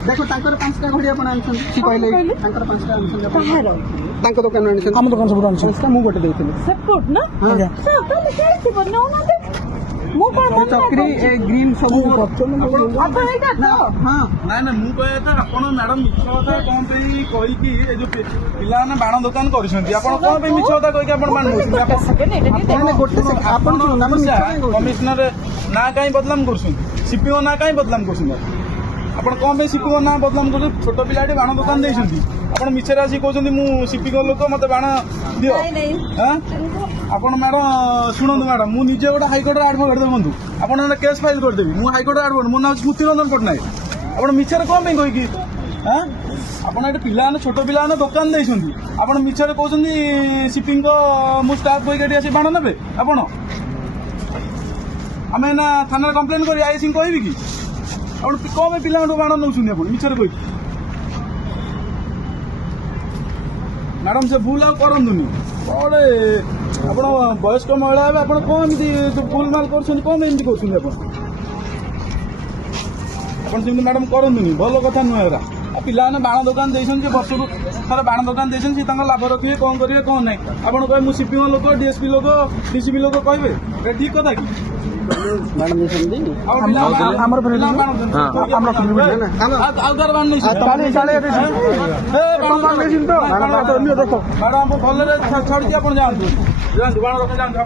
देखो तांकर 5टा घड़ी आपण आनछन सी कहले तांकर 5टा आनछन कहार तांको दुकान आनछन हम दुकान सब आनछन इसका मु गोटे देइथिले सपोर्ट ना हां सब तो लिखे बनो ना दे मु का चक्री ए ग्रीन सब अपन एटा तो हां ना ना मु कहया था आपण मैडम मिछ कथा कोन पे कहि कि ए जो पिला ने बाण दुकान करछंती आपण कोन पे मिछ कथा कहि कि आपण बाण नउछंती आपण गोटे आपण नाम कमिश्नर ना काई बदलाम करछंती सीपीओ ना काई बदलाम करछंती आपण कोन पे सीपीओ ना बदलाम कर छोट पिलाटी बाण दुकान देछंती आपण मिछरे आसी कहछंती मु सीपीओ लोक मते बाण दियो हां आपण मैडम शुणु मैडम मु निजे गोटे हाईकोर्ट एडवोकेट देखु आप केस फाइल करदेवी मु हाईकोर्ट एडवोकेट मो ना स्मृति रंजन पट्टनायक आप मिछरे कौन कहीकि हाँ आपड़ ये पिला छोट पिला दुकान देती आप मिछरे कहते सिपिंग मु स्टाफ कहीकि आसी बाण ने आपण आम ना थाना कम्प्लेन कर आई कह कि आप कौन पिला बाण नौ मिछरे कही मैडम से भूल आ करनी कौड़े आप वयस्क महिला आप कौन भूल माल कर कौन एमती कर मैडम करनी भल कथा नुहे पिला बाण दुकान देते वर्ष को थोड़ा बाण दुकान देते लाभ रखिए कौन करेंगे कौन ना आपड़ कहे मुझे सीपीओ लोक डीएसपी लोक डीसीपी लोक कहे ठीक कथा कि मैडम भल छाड़ी आप जातु बाण रख जातु